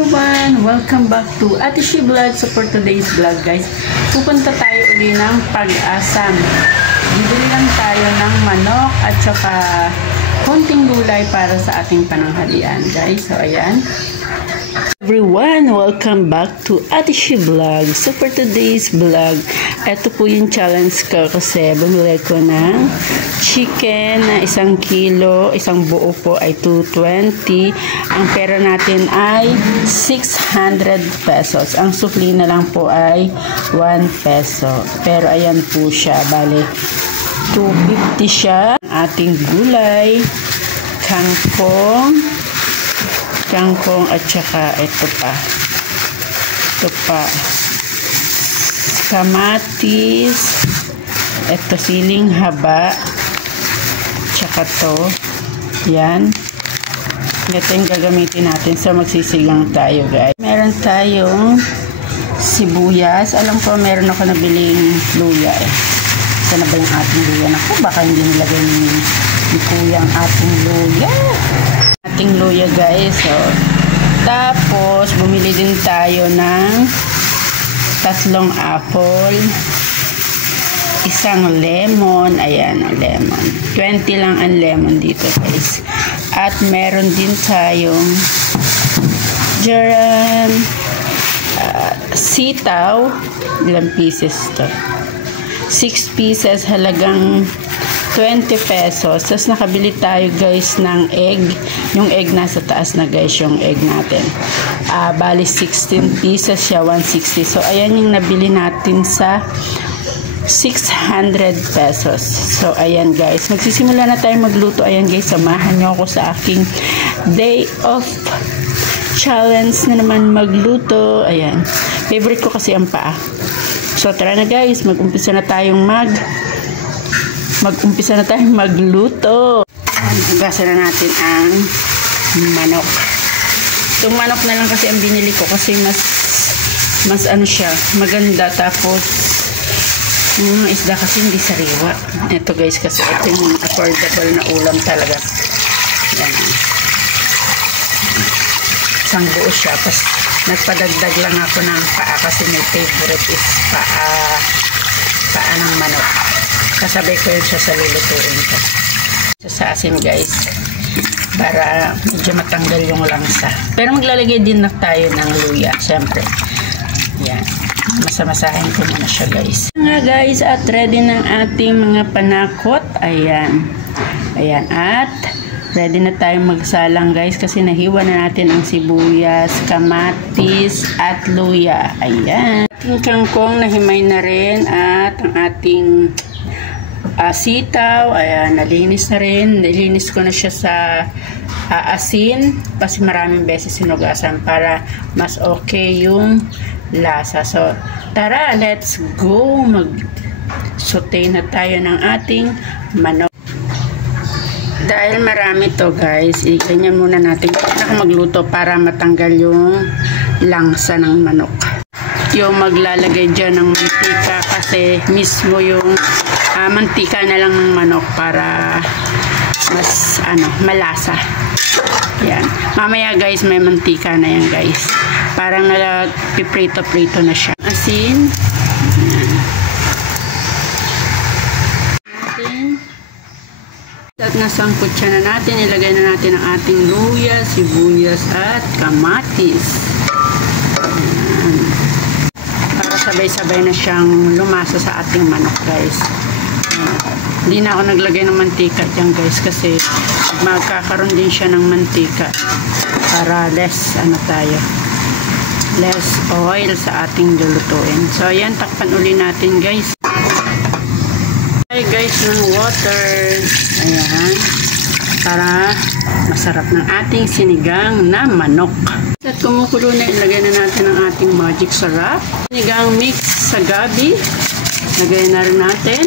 everyone! Welcome back to Ate Shi Vlog. So for today's vlog guys, pupunta tayo uli ng Pag-asam. Bibili lang tayo ng manok at saka konting gulay para sa ating pananghalian guys. So ayan. Everyone, welcome back to Ate Shi Vlog. So for today's vlog, ito po yung challenge ko kasi bumili ko ng chicken na 1 kilo, isang buo po ay 220. Ang pera natin ay 600 pesos. Ang sukli na lang po ay 1 peso. Pero ayan po siya, bali 250 siya. Ating gulay, kangkong at saka ito pa kamatis, ito siling haba, tsaka to yan, ito yung gagamitin natin sa magsisigang tayo guys. Meron tayong sibuyas, alam ko meron ako nabiling luya sana ba yung ating luya? Naku, baka hindi nilagay ni kuya ang ating luya guys. So, tapos bumili din tayo ng 3 apple, 1 lemon, ayan ang lemon, 20 lang ang lemon dito guys. At meron din tayong sitaw, ilang pieces to, 6 pieces, halagang 20 pesos. Tapos nakabili tayo guys ng egg. Yung egg nasa taas na guys, yung egg natin. Bali 16 pieces siya, 160. So ayan yung nabili natin sa 600 pesos. So ayan guys, magsisimula na tayo magluto. Ayan guys, samahan nyo ako sa aking day of challenge na naman magluto. Ayan, favorite ko kasi ang paa. So tara na guys, mag-umpisa na tayong magluto. Hugasan na natin ang manok. Itong manok na lang kasi ang binili ko kasi mas ano siya, maganda. Tapos yung isda kasi hindi sariwa. Ito guys, kasi ito yung affordable na ulam talaga. Yan. Isang buo siya. Tapos nagpadagdag lang ako ng paa kasi my favorite is paa ng manok. Kasabay ko yun siya sa lulutuin ko. Sa asin guys, para medyo matanggal yung langsa. Pero maglalagay din na tayo ng luya, syempre. Yan. Masamasahin ko muna siya guys. Nga guys, at ready ng ating mga panakot. Ayan. Ayan. At ready na tayong magsalang guys kasi nahiwa na natin ang sibuyas, kamatis, at luya. Ayan. Ating kangkong nahimay na rin at ang ating sitaw, ayan, nalinis na rin. Nilinis ko na siya sa asin kasi maraming beses sinugasan para mas okay yung lasa. So, tara, let's go. Mag-saute na tayo ng ating manok. Dahil marami to guys, ganyan muna natin magluto para matanggal yung langsa ng manok. Yung maglalagay dyan ng mantika kasi mismo yung mantika na lang ng manok para mas malasa. Yan. Mamaya guys, may mantika na yan guys. Parang nagpiprito-prito na siya. Asin. Yan. At nasangkot siya na natin. Ilagay na natin ang ating luya, sibuyas at kamatis. Yan. Para sabay-sabay na siyang lumasa sa ating manok guys. Hindi na ako naglagay ng mantika dyan guys kasi magkakaroon din siya ng mantika para less oil sa ating lulutuin. So ayan, takpan uli natin guys. Okay guys, ng water. Ayan, para masarap ng ating sinigang na manok. At kumukulo na, ilagay na natin ang ating magic sarap. Sinigang mix sa gabi. Lagay na rin natin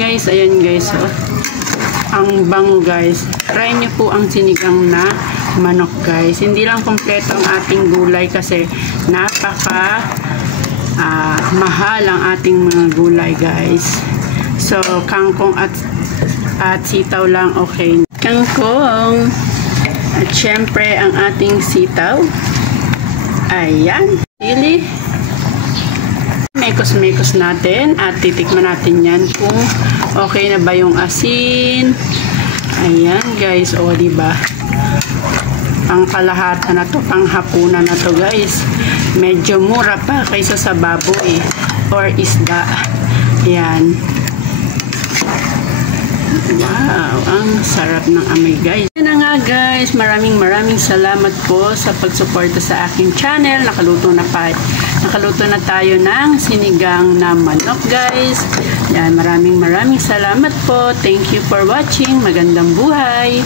guys. Ayan guys, oh. Ang bango guys. Try nyo po ang sinigang na manok guys. Hindi lang kompleto ang ating gulay kasi napaka mahal ang ating mga gulay guys. So kangkong at sitaw lang okay. Kangkong. At syempre, ang ating sitaw. Ayan. Sili. Mekos-mekos natin at titikman natin yan kung okay na ba yung asin. Ayan guys, o diba? Ang kalahatan na to, pang hapunan na to guys. Medyo mura pa kaysa sa baboy or isda. Ayan. Wow, ang sarap ng amoy guys. Yan na nga guys, maraming salamat po sa pagsuporta sa aking channel. Nakaluto na tayo ng sinigang na manok guys. Yan, maraming salamat po. Thank you for watching. Magandang buhay.